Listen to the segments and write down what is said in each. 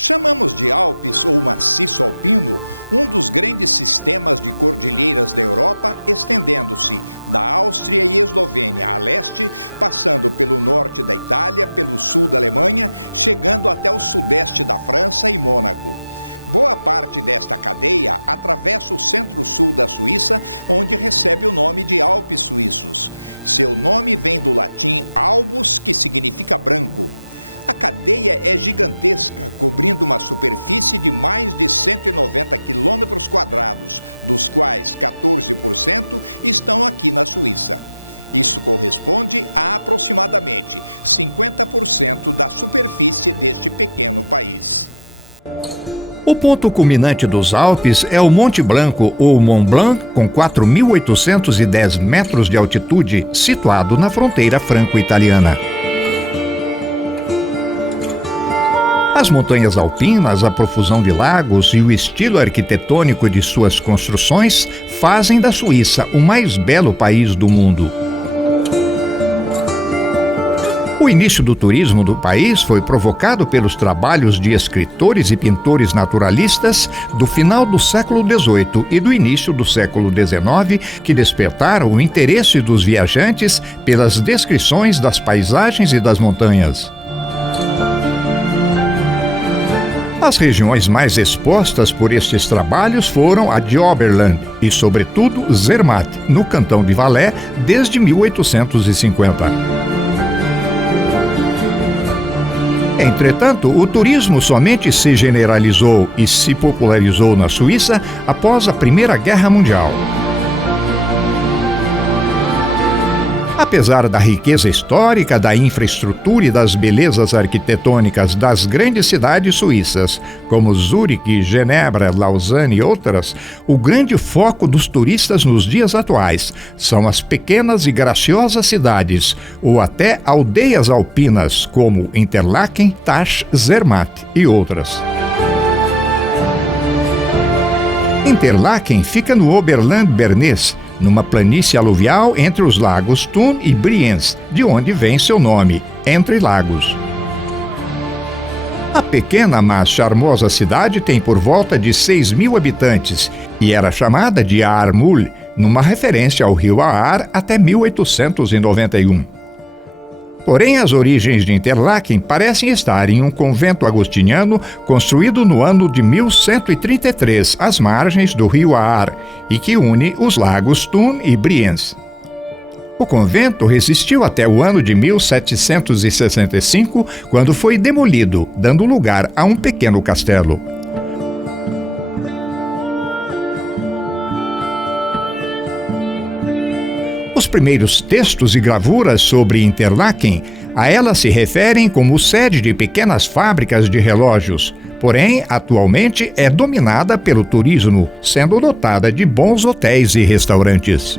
Chamamos de Alpes ou maciço alpino um dos grandes sistemas de cordilheiras da Europa, estendendo-se da Áustria e Eslovênia a leste, passando pelo norte da Itália, pelo sul da Alemanha, chegando até o sudeste da França e Mônaco. Boa parte desta cadeia atravessa o centro-sul da Suíça, onde recebe o nome de Alpes Suíços. Seu nome vem do latim albus, que significa branco. A cadeia é gigantesca, cobrindo uma superfície de mais de 190 quilômetros quadrados, dos quais 14% estão aqui na Suíça. Isso corresponde a aproximadamente 50% da superfície deste pequeno país. O ponto culminante dos Alpes é o Monte Blanco, ou Mont Blanc, com 4.810 metros de altitude, situado na fronteira franco-italiana. As montanhas alpinas, a profusão de lagos e o estilo arquitetônico de suas construções fazem da Suíça o mais belo país do mundo. O início do turismo do país foi provocado pelos trabalhos de escritores e pintores naturalistas do final do século XVIII e do início do século XIX, que despertaram o interesse dos viajantes pelas descrições das paisagens e das montanhas. As regiões mais expostas por estes trabalhos foram a de Oberland e, sobretudo, Zermatt, no cantão de Valais, desde 1850. Entretanto, o turismo somente se generalizou e se popularizou na Suíça após a Primeira Guerra Mundial. Apesar da riqueza histórica, da infraestrutura e das belezas arquitetônicas das grandes cidades suíças, como Zurique, Genebra, Lausanne e outras, o grande foco dos turistas nos dias atuais são as pequenas e graciosas cidades, ou até aldeias alpinas, como Interlaken, Tach, Zermatt e outras. Interlaken fica no Oberland Bernês, numa planície aluvial entre os lagos Thun e Brienz, de onde vem seu nome, Entre Lagos. A pequena, mas charmosa cidade tem por volta de 6.000 habitantes e era chamada de Aarmul, numa referência ao rio Aar até 1891. Porém, as origens de Interlaken parecem estar em um convento agostiniano construído no ano de 1133, às margens do rio Aar, e que une os lagos Thun e Brienz. O convento resistiu até o ano de 1765, quando foi demolido, dando lugar a um pequeno castelo. Os primeiros textos e gravuras sobre Interlaken a ela se referem como sede de pequenas fábricas de relógios, porém, atualmente é dominada pelo turismo, sendo dotada de bons hotéis e restaurantes.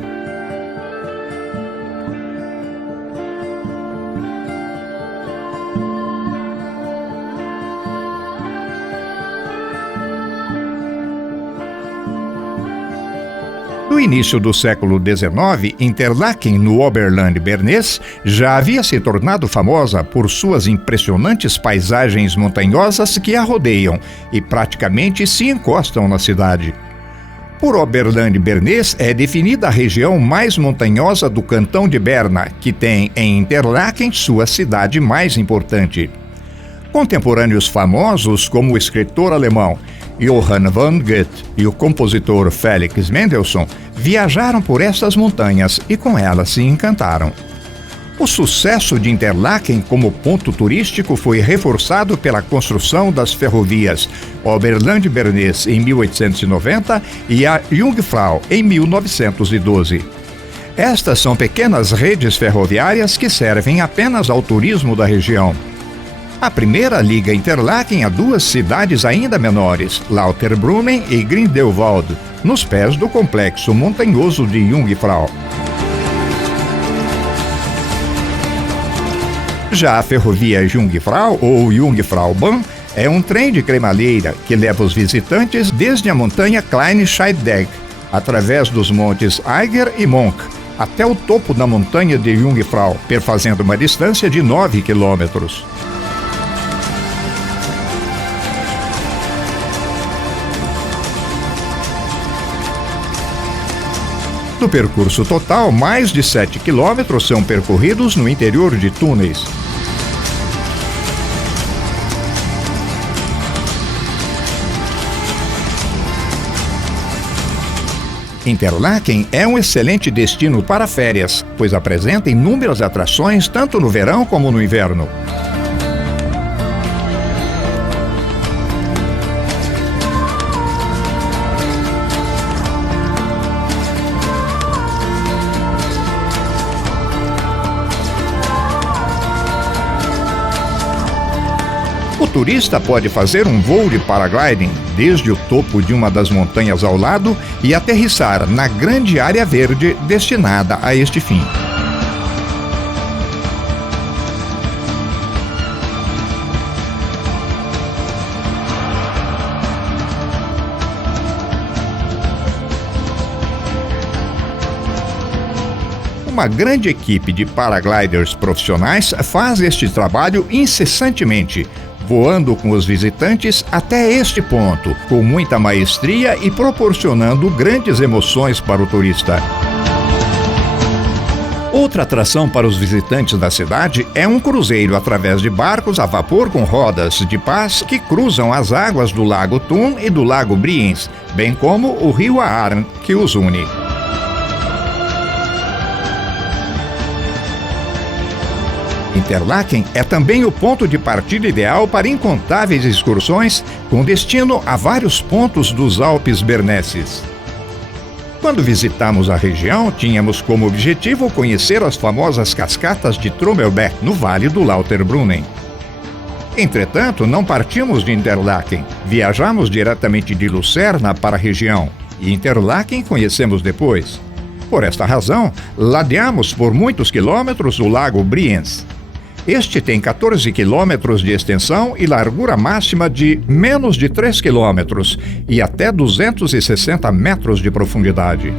No início do século XIX, Interlaken, no Oberland Bernês, já havia se tornado famosa por suas impressionantes paisagens montanhosas que a rodeiam e praticamente se encostam na cidade. Por Oberland Bernês é definida a região mais montanhosa do cantão de Berna, que tem em Interlaken sua cidade mais importante. Contemporâneos famosos como o escritor alemão Johann von Goethe e o compositor Felix Mendelssohn viajaram por estas montanhas e com elas se encantaram. O sucesso de Interlaken como ponto turístico foi reforçado pela construção das ferrovias Oberland Bernês em 1890 e a Jungfrau em 1912. Estas são pequenas redes ferroviárias que servem apenas ao turismo da região. A primeira liga Interlaken a duas cidades ainda menores, Lauterbrunnen e Grindelwald, nos pés do complexo montanhoso de Jungfrau. Já a ferrovia Jungfrau, ou Jungfraubahn, é um trem de cremalheira que leva os visitantes desde a montanha Kleine Scheidegg, através dos montes Eiger e Monk, até o topo da montanha de Jungfrau, perfazendo uma distância de 9 quilômetros. Do percurso total, mais de 7 quilômetros são percorridos no interior de túneis. Interlaken é um excelente destino para férias, pois apresenta inúmeras atrações tanto no verão como no inverno. O turista pode fazer um voo de paragliding desde o topo de uma das montanhas ao lado e aterrissar na grande área verde destinada a este fim. Uma grande equipe de paragliders profissionais faz este trabalho incessantemente, voando com os visitantes até este ponto, com muita maestria e proporcionando grandes emoções para o turista. Outra atração para os visitantes da cidade é um cruzeiro através de barcos a vapor com rodas de pás que cruzam as águas do Lago Thun e do Lago Brienz, bem como o rio Aarn, que os une. Interlaken é também o ponto de partida ideal para incontáveis excursões com destino a vários pontos dos Alpes bernesses. Quando visitamos a região, tínhamos como objetivo conhecer as famosas cascatas de Trommelbeck, no Vale do Lauterbrunnen. Entretanto, não partimos de Interlaken, viajamos diretamente de Lucerna para a região e Interlaken conhecemos depois. Por esta razão, ladeamos por muitos quilômetros o Lago Brienz. Este tem 14 quilômetros de extensão e largura máxima de menos de 3 quilômetros e até 260 metros de profundidade.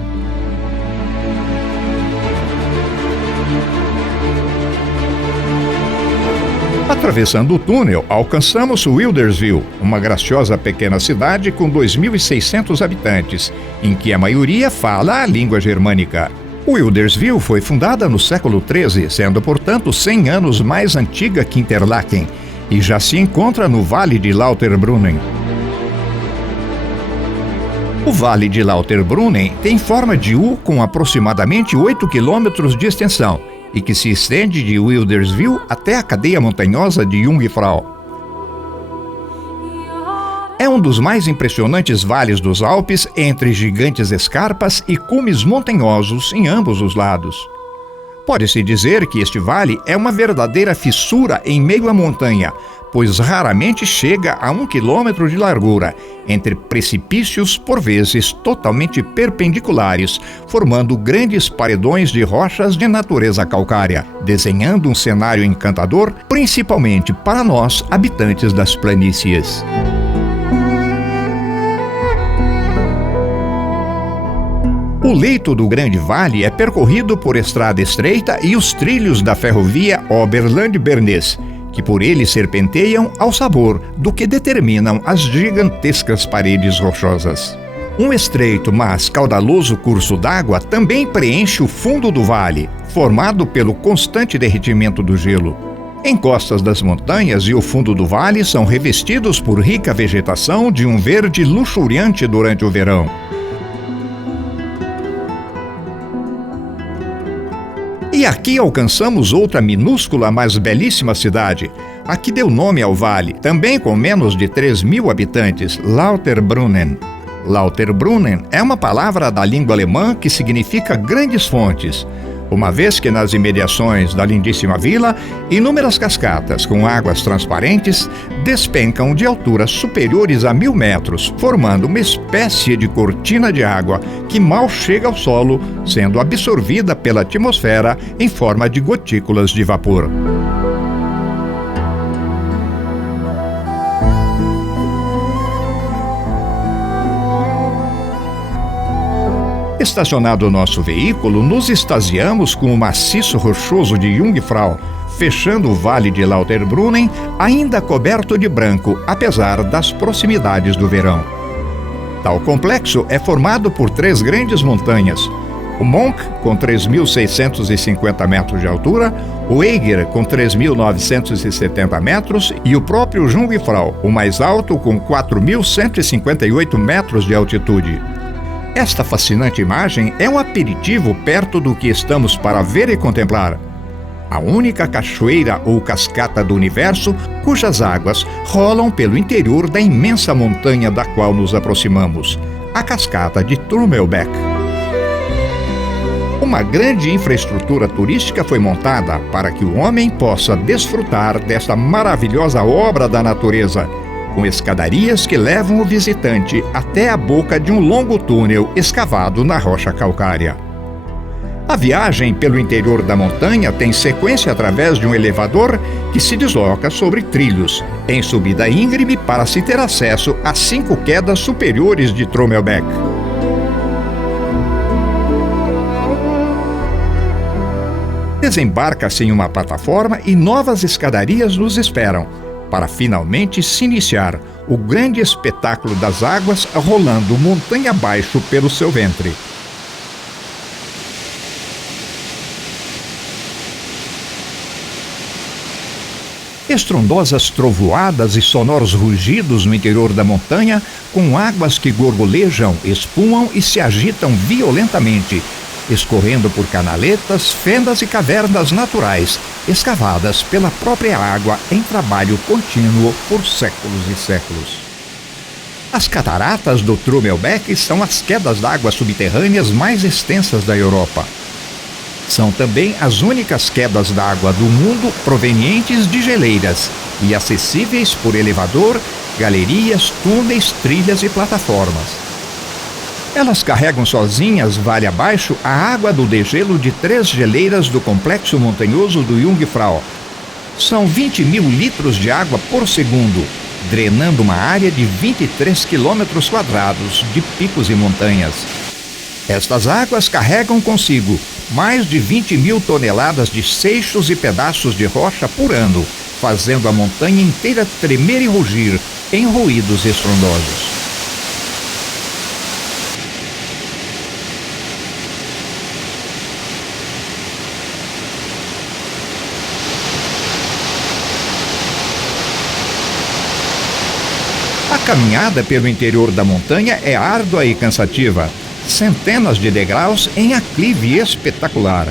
Atravessando o túnel, alcançamos Wilderswil, uma graciosa pequena cidade com 2.600 habitantes, em que a maioria fala a língua germânica. Wilderswil foi fundada no século XIII, sendo, portanto, 100 anos mais antiga que Interlaken, e já se encontra no Vale de Lauterbrunnen. O Vale de Lauterbrunnen tem forma de U com aproximadamente 8 quilômetros de extensão e que se estende de Wilderswil até a cadeia montanhosa de Jungfrau. É um dos mais impressionantes vales dos Alpes, entre gigantes escarpas e cumes montanhosos em ambos os lados. Pode-se dizer que este vale é uma verdadeira fissura em meio à montanha, pois raramente chega a 1 quilômetro de largura, entre precipícios por vezes totalmente perpendiculares, formando grandes paredões de rochas de natureza calcária, desenhando um cenário encantador, principalmente para nós, habitantes das planícies. O leito do Grande Vale é percorrido por estrada estreita e os trilhos da ferrovia Oberland-Bernese, que por ele serpenteiam ao sabor do que determinam as gigantescas paredes rochosas. Um estreito, mas caudaloso curso d'água também preenche o fundo do vale, formado pelo constante derretimento do gelo. Encostas das montanhas e o fundo do vale são revestidos por rica vegetação de um verde luxuriante durante o verão. E aqui alcançamos outra minúscula, mas belíssima cidade, a que deu nome ao vale, também com menos de 3.000 habitantes, Lauterbrunnen. Lauterbrunnen é uma palavra da língua alemã que significa grandes fontes, uma vez que nas imediações da lindíssima vila, inúmeras cascatas com águas transparentes despencam de alturas superiores a 1.000 metros, formando uma espécie de cortina de água que mal chega ao solo, sendo absorvida pela atmosfera em forma de gotículas de vapor. Estacionado o nosso veículo, nos extasiamos com o maciço rochoso de Jungfrau, fechando o Vale de Lauterbrunnen, ainda coberto de branco, apesar das proximidades do verão. Tal complexo é formado por 3 grandes montanhas, O Monk, com 3.650 metros de altura, o Eiger, com 3.970 metros e o próprio Jungfrau, o mais alto, com 4.158 metros de altitude. Esta fascinante imagem é um aperitivo perto do que estamos para ver e contemplar. A única cachoeira ou cascata do universo cujas águas rolam pelo interior da imensa montanha da qual nos aproximamos, a cascata de Trummelbeck. Uma grande infraestrutura turística foi montada para que o homem possa desfrutar desta maravilhosa obra da natureza, com escadarias que levam o visitante até a boca de um longo túnel escavado na rocha calcária. A viagem pelo interior da montanha tem sequência através de um elevador que se desloca sobre trilhos, em subida íngreme para se ter acesso às 5 quedas superiores de Trummelbeck. Desembarca-se em uma plataforma e novas escadarias nos esperam, para finalmente se iniciar o grande espetáculo das águas rolando montanha abaixo pelo seu ventre. Estrondosas trovoadas e sonoros rugidos no interior da montanha, com águas que gorgolejam, espumam e se agitam violentamente, escorrendo por canaletas, fendas e cavernas naturais, escavadas pela própria água em trabalho contínuo por séculos e séculos. As cataratas do Trummelbeck são as quedas d'água subterrâneas mais extensas da Europa. São também as únicas quedas d'água do mundo provenientes de geleiras e acessíveis por elevador, galerias, túneis, trilhas e plataformas. Elas carregam sozinhas, vale abaixo, a água do degelo de 3 geleiras do complexo montanhoso do Jungfrau. São 20.000 litros de água por segundo, drenando uma área de 23 quilômetros quadrados de picos e montanhas. Estas águas carregam consigo mais de 20.000 toneladas de seixos e pedaços de rocha por ano, fazendo a montanha inteira tremer e rugir em ruídos estrondosos. A caminhada pelo interior da montanha é árdua e cansativa. Centenas de degraus em aclive espetacular.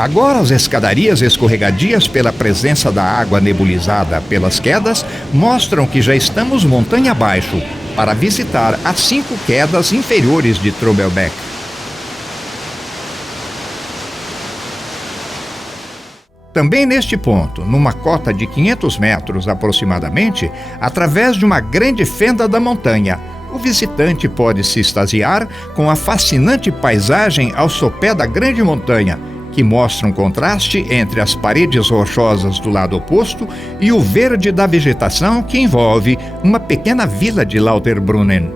Agora as escadarias escorregadias pela presença da água nebulizada pelas quedas mostram que já estamos montanha abaixo para visitar as 5 quedas inferiores de Trummelbeck. Também neste ponto, numa cota de 500 metros aproximadamente, através de uma grande fenda da montanha, o visitante pode se extasiar com a fascinante paisagem ao sopé da grande montanha, que mostra um contraste entre as paredes rochosas do lado oposto e o verde da vegetação que envolve uma pequena vila de Lauterbrunnen.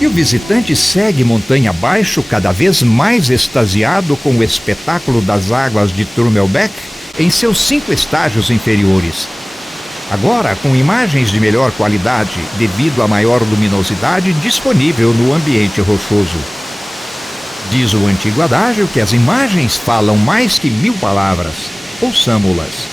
E o visitante segue montanha abaixo, cada vez mais extasiado com o espetáculo das águas de Trummelbeck em seus 5 estágios inferiores. Agora com imagens de melhor qualidade devido à maior luminosidade disponível no ambiente rochoso. Diz o antigo adágio que as imagens falam mais que 1000 palavras. Ouçamo-las.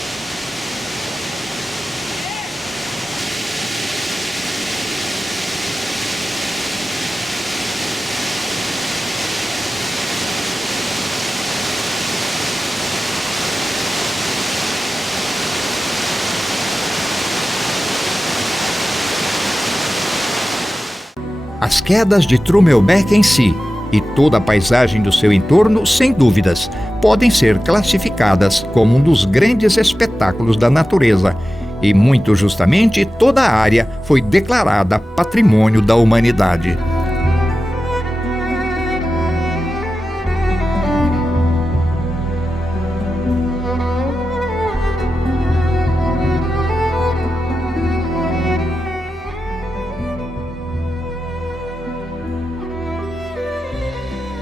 As quedas de Trummelbeck em si e toda a paisagem do seu entorno, sem dúvidas, podem ser classificadas como um dos grandes espetáculos da natureza, E, muito justamente, toda a área foi declarada Patrimônio da Humanidade.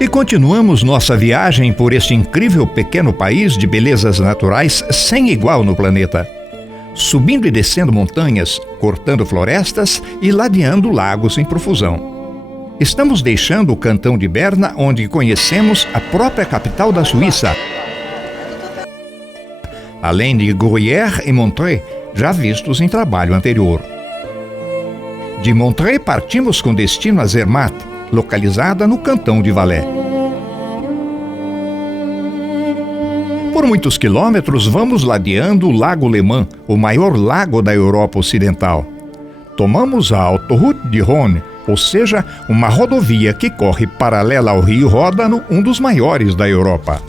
E continuamos nossa viagem por este incrível pequeno país de belezas naturais sem igual no planeta. Subindo e descendo montanhas, cortando florestas e ladeando lagos em profusão. Estamos deixando o cantão de Berna, onde conhecemos a própria capital da Suíça, além de Gruyère e Montreux, já vistos em trabalho anterior. De Montreux partimos com destino a Zermatt, localizada no cantão de Valais. Por muitos quilômetros vamos ladeando o Lago Le Mans, o maior lago da Europa Ocidental. Tomamos a Autoroute du Rhône, ou seja, uma rodovia que corre paralela ao rio Ródano, um dos maiores da Europa.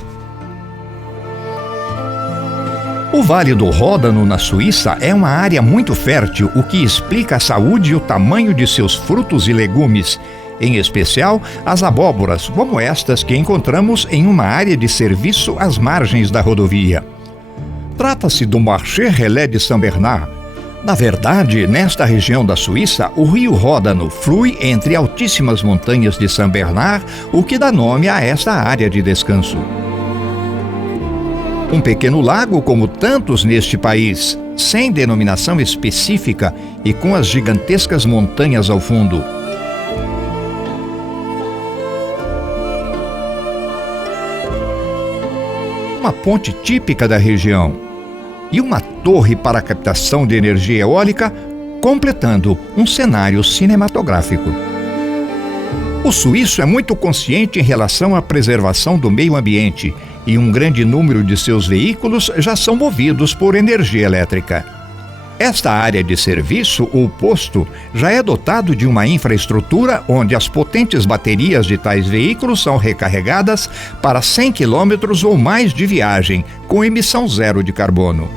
O Vale do Ródano, na Suíça, é uma área muito fértil, o que explica a saúde e o tamanho de seus frutos e legumes, em especial as abóboras, como estas que encontramos em uma área de serviço às margens da rodovia. Trata-se do Marché Relais de Saint-Bernard. Na verdade, nesta região da Suíça, o rio Ródano flui entre altíssimas montanhas de Saint-Bernard, o que dá nome a esta área de descanso. Um pequeno lago como tantos neste país, sem denominação específica e com as gigantescas montanhas ao fundo. Uma ponte típica da região e uma torre para captação de energia eólica, completando um cenário cinematográfico. O suíço é muito consciente em relação à preservação do meio ambiente e um grande número de seus veículos já são movidos por energia elétrica. Esta área de serviço, ou posto, já é dotado de uma infraestrutura onde as potentes baterias de tais veículos são recarregadas para 100 quilômetros ou mais de viagem, com emissão zero de carbono.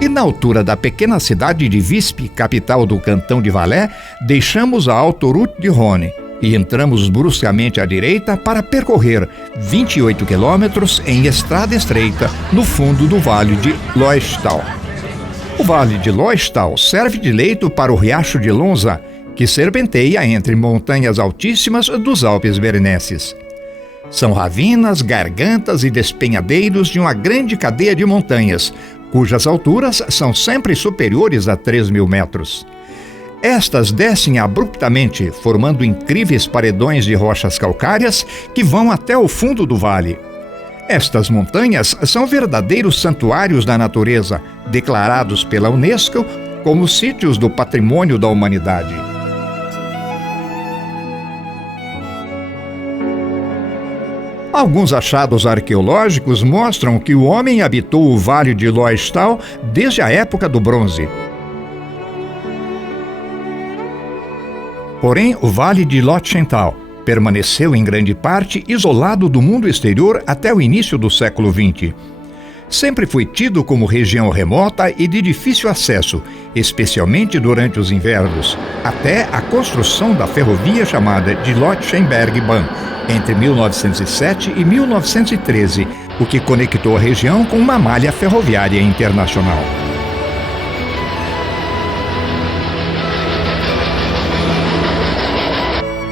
E na altura da pequena cidade de Visp, capital do cantão de Valais, deixamos a Autoroute du Rhône e entramos bruscamente à direita para percorrer 28 quilômetros em estrada estreita no fundo do Vale de Loistal. O Vale de Loistal serve de leito para o riacho de Lonza, que serpenteia entre montanhas altíssimas dos Alpes berneses. São ravinas, gargantas e despenhadeiros de uma grande cadeia de montanhas, cujas alturas são sempre superiores a 3.000 metros. Estas descem abruptamente, formando incríveis paredões de rochas calcárias que vão até o fundo do vale. Estas montanhas são verdadeiros santuários da natureza, declarados pela Unesco como sítios do Patrimônio da Humanidade. Alguns achados arqueológicos mostram que o homem habitou o Vale de Loistal desde a época do Bronze. Porém, o Vale de Lotchental permaneceu em grande parte isolado do mundo exterior até o início do século XX. Sempre foi tido como região remota e de difícil acesso, especialmente durante os invernos, até a construção da ferrovia chamada de Lotchenberg-Bahn, entre 1907 e 1913, o que conectou a região com uma malha ferroviária internacional.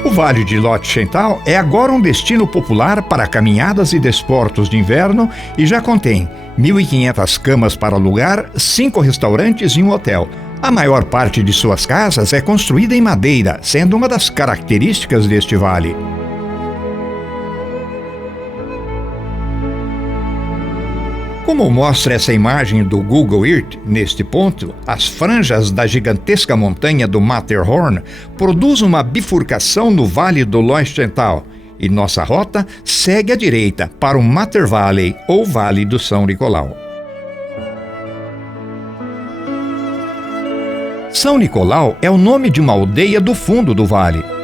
O Vale de Lotchental é agora um destino popular para caminhadas e desportos de inverno e já contém 1.500 camas para alugar, 5 restaurantes e um hotel. A maior parte de suas casas é construída em madeira, sendo uma das características deste vale. Como mostra essa imagem do Google Earth, neste ponto, as franjas da gigantesca montanha do Matterhorn produzem uma bifurcação no Vale do Lotchental e nossa rota segue à direita para o Matter Valley, ou Vale do São Nicolau. São Nicolau é o nome de uma aldeia do fundo do vale.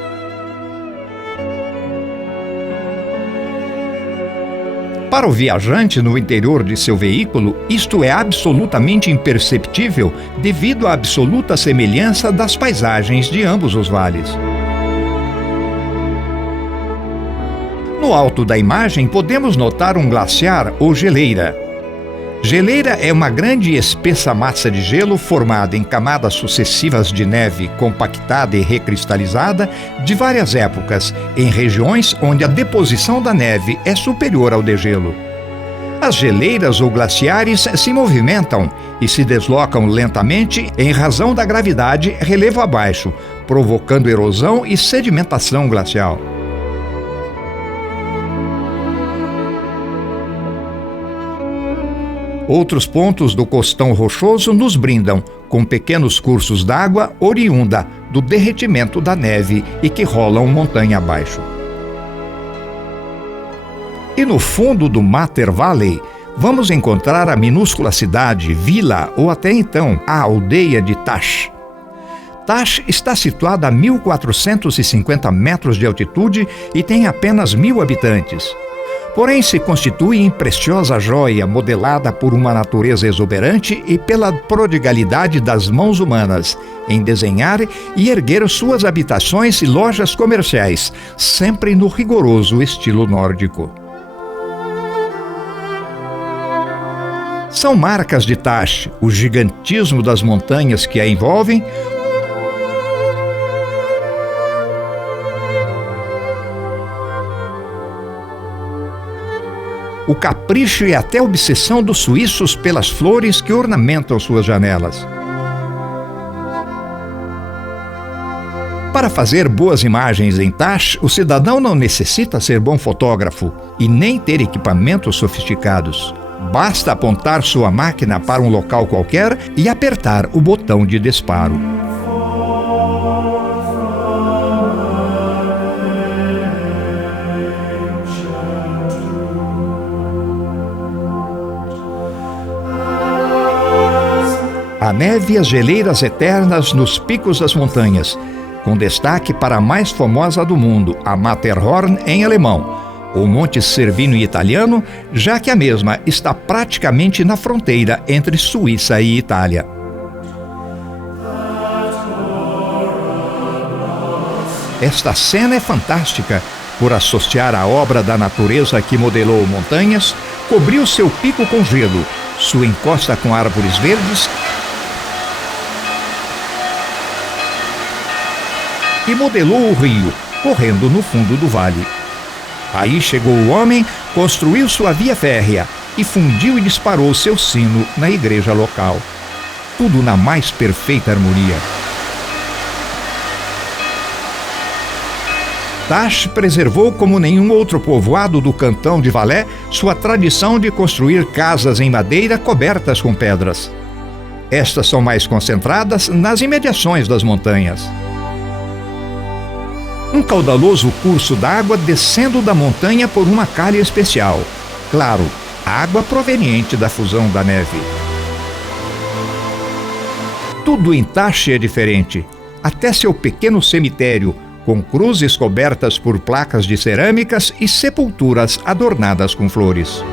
Para o viajante no interior de seu veículo, isto é absolutamente imperceptível devido à absoluta semelhança das paisagens de ambos os vales. No alto da imagem podemos notar um glaciar ou geleira. Geleira é uma grande e espessa massa de gelo formada em camadas sucessivas de neve compactada e recristalizada de várias épocas, em regiões onde a deposição da neve é superior ao degelo. As geleiras ou glaciares se movimentam e se deslocam lentamente em razão da gravidade relevo abaixo, provocando erosão e sedimentação glacial. Outros pontos do costão rochoso nos brindam com pequenos cursos d'água oriunda do derretimento da neve e que rolam montanha abaixo. E no fundo do Mater Valley, vamos encontrar a minúscula cidade, vila ou até então a aldeia de Tash. Tash está situada a 1.450 metros de altitude e tem apenas 1.000 habitantes. Porém, se constitui em preciosa joia modelada por uma natureza exuberante e pela prodigalidade das mãos humanas em desenhar e erguer suas habitações e lojas comerciais, sempre no rigoroso estilo nórdico. São marcas de Tash, o gigantismo das montanhas que a envolvem, o capricho e até a obsessão dos suíços pelas flores que ornamentam suas janelas. Para fazer boas imagens em Tash, o cidadão não necessita ser bom fotógrafo e nem ter equipamentos sofisticados. Basta apontar sua máquina para um local qualquer e apertar o botão de disparo. A neve e as geleiras eternas nos picos das montanhas, com destaque para a mais famosa do mundo, a Matterhorn em alemão, ou Monte Cervino em italiano, já que a mesma está praticamente na fronteira entre Suíça e Itália. Esta cena é fantástica por associar a obra da natureza que modelou montanhas, cobriu seu pico com gelo, sua encosta com árvores verdes e modelou o rio, correndo no fundo do vale. Aí chegou o homem, construiu sua via férrea e fundiu e disparou seu sino na igreja local. Tudo na mais perfeita harmonia. Tash preservou como nenhum outro povoado do cantão de Valais sua tradição de construir casas em madeira cobertas com pedras. Estas são mais concentradas nas imediações das montanhas. Um caudaloso curso d'água descendo da montanha por uma calha especial. Claro, água proveniente da fusão da neve. Tudo em Tash é diferente, até seu pequeno cemitério, com cruzes cobertas por placas de cerâmicas e sepulturas adornadas com flores.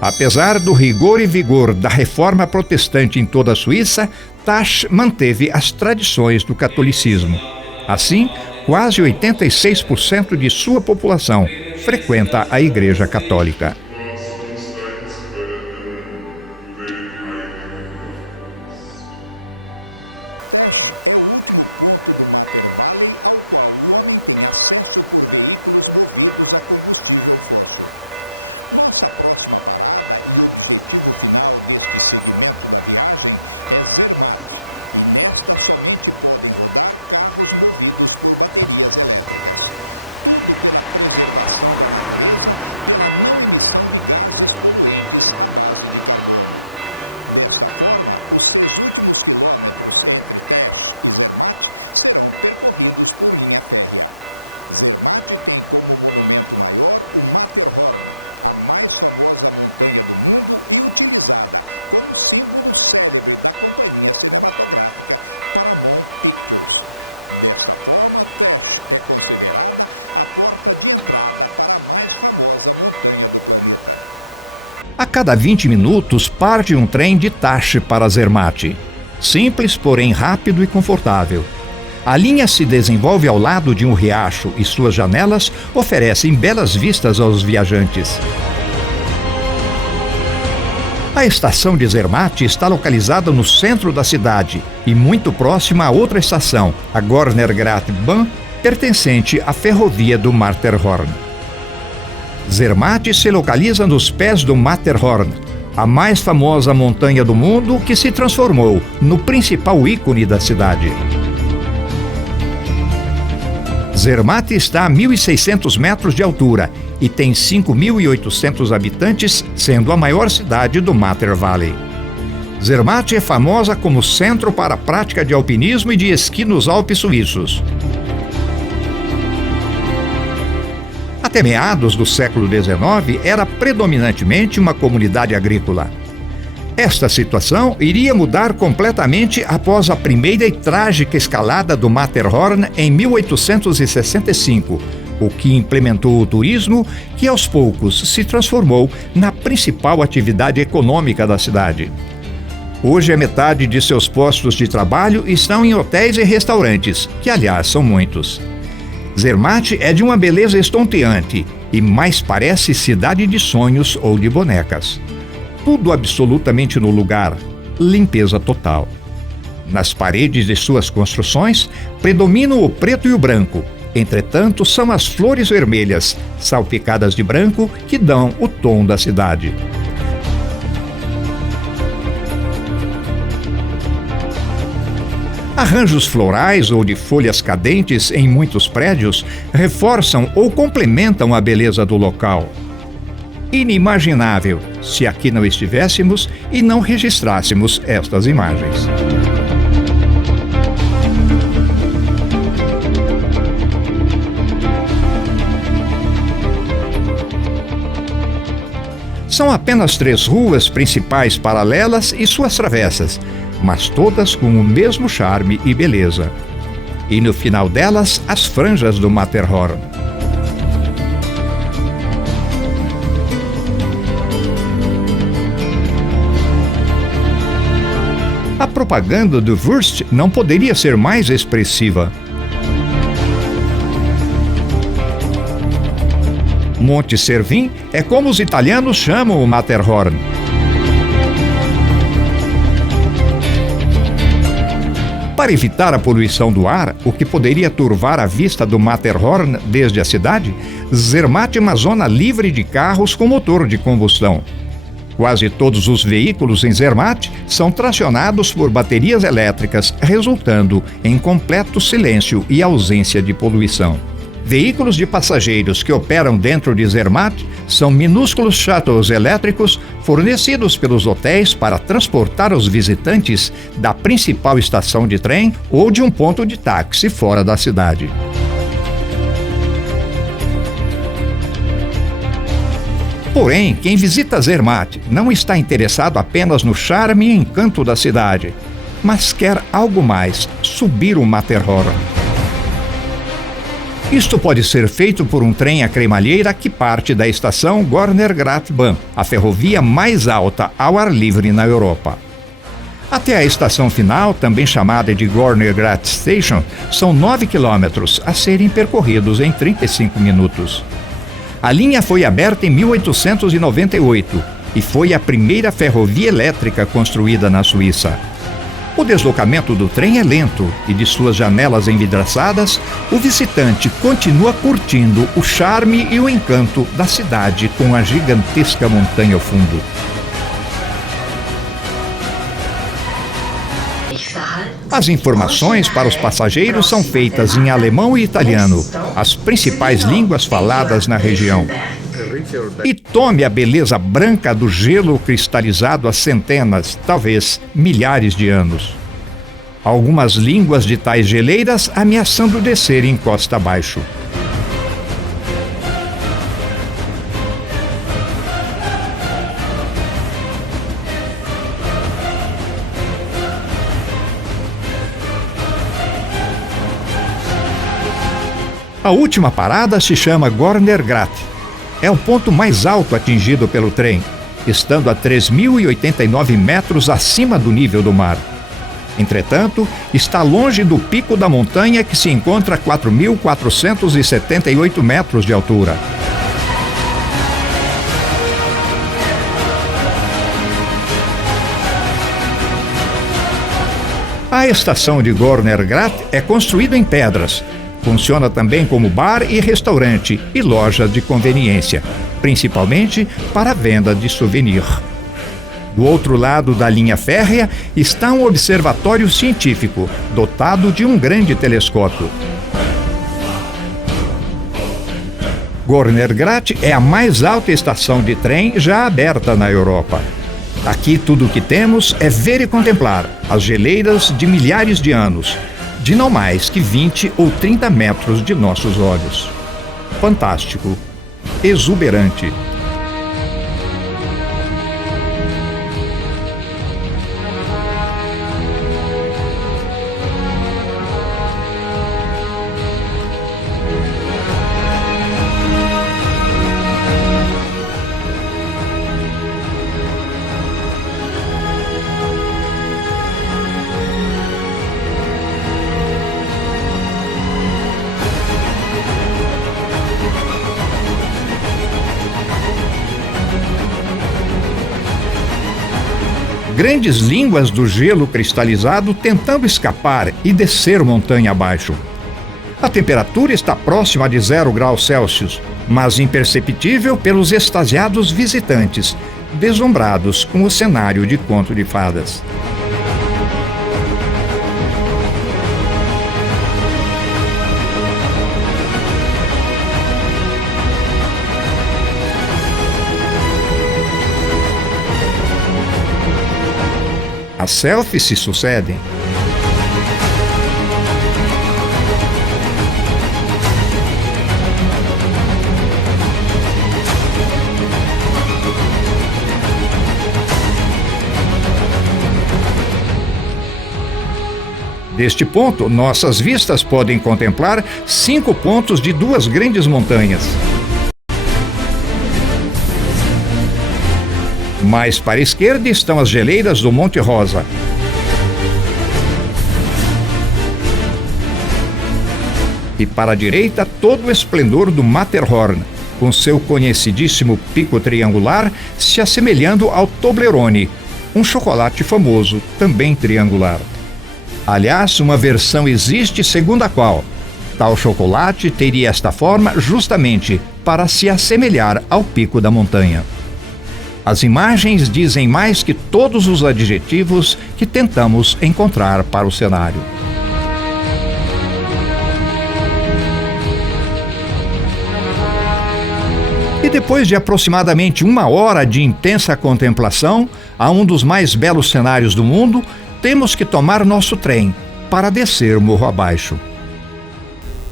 Apesar do rigor e vigor da reforma protestante em toda a Suíça, Tash manteve as tradições do catolicismo. Assim, quase 86% de sua população frequenta a Igreja Católica. Tash é o último ponto do Mater Valley ao qual o homem tem acesso por veículos movidos a combustível fóssil. Nossa próxima parada e objetivo final deste segmento da viagem é Zermatt, e nesta somente podem rodar carros movidos por baterias elétricas. Tudo pela preservação da natureza, pela não emissão de gases poluentes à base de carbono. Desta forma, os 6 últimos quilômetros entre Tash e Zermatt serão percorridos por linha férrea. Zermatt tem como monumento maior o Matterhorn, a mais famosa montanha do mundo e utilizada como símbolo célebre da companhia cinematográfica Paramount Pictures. Desta forma, Tash é considerada a porta de entrada para a mais famosa montanha do planeta. A cada 20 minutos parte um trem de Tash para Zermatt. Simples, porém rápido e confortável. A linha se desenvolve ao lado de um riacho e suas janelas oferecem belas vistas aos viajantes. A estação de Zermatt está localizada no centro da cidade e muito próxima a outra estação, a Gornergratbahn, pertencente à ferrovia do Matterhorn. Zermatt se localiza nos pés do Matterhorn, a mais famosa montanha do mundo que se transformou no principal ícone da cidade. Zermatt está a 1.600 metros de altura e tem 5.800 habitantes, sendo a maior cidade do Matter Valley. Zermatt é famosa como centro para a prática de alpinismo e de esqui nos Alpes suíços. Até meados do século XIX, era predominantemente uma comunidade agrícola. Esta situação iria mudar completamente após a primeira e trágica escalada do Matterhorn em 1865, o que implementou o turismo, que aos poucos se transformou na principal atividade econômica da cidade. Hoje, a metade de seus postos de trabalho estão em hotéis e restaurantes, que aliás são muitos. Zermatt é de uma beleza estonteante e mais parece cidade de sonhos ou de bonecas. Tudo absolutamente no lugar, limpeza total. Nas paredes de suas construções predominam o preto e o branco. Entretanto, são as flores vermelhas, salpicadas de branco, que dão o tom da cidade. Arranjos florais ou de folhas cadentes em muitos prédios reforçam ou complementam a beleza do local. Inimaginável se aqui não estivéssemos e não registrássemos estas imagens. São apenas 3 ruas principais paralelas e suas travessas, mas todas com o mesmo charme e beleza. E no final delas, as franjas do Matterhorn. A propaganda do Wurst não poderia ser mais expressiva. Monte Cervin é como os italianos chamam o Matterhorn. Para evitar a poluição do ar, o que poderia turvar a vista do Matterhorn desde a cidade, Zermatt é uma zona livre de carros com motor de combustão. Quase todos os veículos em Zermatt são tracionados por baterias elétricas, resultando em completo silêncio e ausência de poluição. Veículos de passageiros que operam dentro de Zermatt são minúsculos shuttles elétricos fornecidos pelos hotéis para transportar os visitantes da principal estação de trem ou de um ponto de táxi fora da cidade. Porém, quem visita Zermatt não está interessado apenas no charme e encanto da cidade, mas quer algo mais: subir o Matterhorn. Isto pode ser feito por um trem à cremalheira que parte da estação Gornergratbahn, a ferrovia mais alta ao ar livre na Europa. Até a estação final, também chamada de Gornergrat Station, são 9 quilômetros a serem percorridos em 35 minutos. A linha foi aberta em 1898 e foi a primeira ferrovia elétrica construída na Suíça. O deslocamento do trem é lento e de suas janelas envidraçadas, o visitante continua curtindo o charme e o encanto da cidade com a gigantesca montanha ao fundo. As informações para os passageiros são feitas em alemão e italiano, as principais línguas faladas na região. E tome a beleza branca do gelo cristalizado há centenas, talvez milhares de anos. Algumas línguas de tais geleiras ameaçando descer em costa abaixo. A última parada se chama Gorner Grat. É o ponto mais alto atingido pelo trem, estando a 3.089 metros acima do nível do mar. Entretanto, está longe do pico da montanha, que se encontra a 4.478 metros de altura. A estação de Gorner Grat é construída em pedras. Funciona também como bar e restaurante e loja de conveniência, principalmente para a venda de souvenir. Do outro lado da linha férrea está um observatório científico, dotado de um grande telescópio. Gorner Grat é a mais alta estação de trem já aberta na Europa. Aqui tudo o que temos é ver e contemplar as geleiras de milhares de anos, de não mais que 20 ou 30 metros de nossos olhos. Fantástico, exuberante. Grandes línguas do gelo cristalizado tentando escapar e descer montanha abaixo. A temperatura está próxima de 0 graus Celsius, mas imperceptível pelos extasiados visitantes, deslumbrados com o cenário de conto de fadas. As selfies se sucedem. Deste ponto, nossas vistas podem contemplar 5 pontos de 2 grandes montanhas. Mais para a esquerda estão as geleiras do Monte Rosa. E para a direita, todo o esplendor do Matterhorn, com seu conhecidíssimo pico triangular se assemelhando ao Toblerone, um chocolate famoso, também triangular. Aliás, uma versão existe segundo a qual tal chocolate teria esta forma justamente para se assemelhar ao pico da montanha. As imagens dizem mais que todos os adjetivos que tentamos encontrar para o cenário. E depois de aproximadamente 1 hora de intensa contemplação a um dos mais belos cenários do mundo, temos que tomar nosso trem para descer morro abaixo.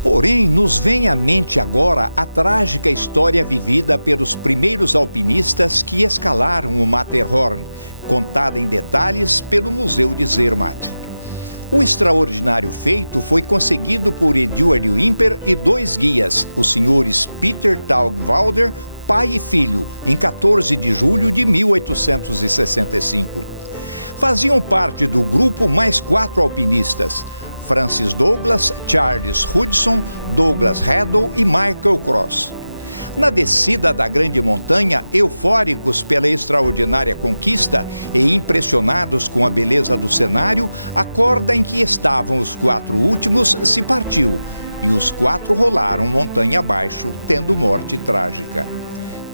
Porém, nos vem à mente agora a trágica história vivida pelos primeiros alpinistas que escalaram o Matterhorn, contada em detalhes pelo Museu de Zermatt. O extraordinário feito foi conseguido por Eduard Wimper e 2 guias, os senhores Peter Taugwalder, pai e filho, em 14 de julho de 1865. Faziam parte do grupo mais 4 alpinistas: Francis Douglas, Charles Hudson, Douglas Haddon e Michael Cross. Na descida da grande montanha, eufóricos pela extraordinária conquista e impressionados com a beleza do cenário, a corda em que estavam os 4 últimos se partiu e os 4 rolaram montanha abaixo, tendo morte trágica.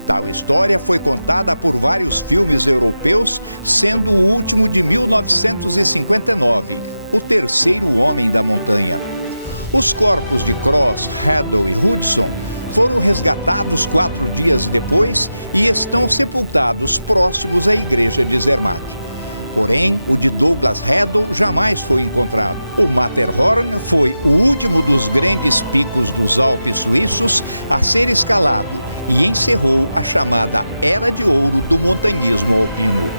Tal história foi contada por vários filmes europeus, sendo o último de 1959, O Terceiro Homem da Montanha. Os corpos de Cross, Haddon e Hudson foram resgatados 4 dias depois e estão sepultados próximos à igreja de Zermatt. Porém, o de Douglas Haddon jamais foi encontrado. O Matterhorn foi o último dos grandes picos dos Alpes suíços a ser escalado e encerrou a chamada Era de Ouro do montanhismo alpino.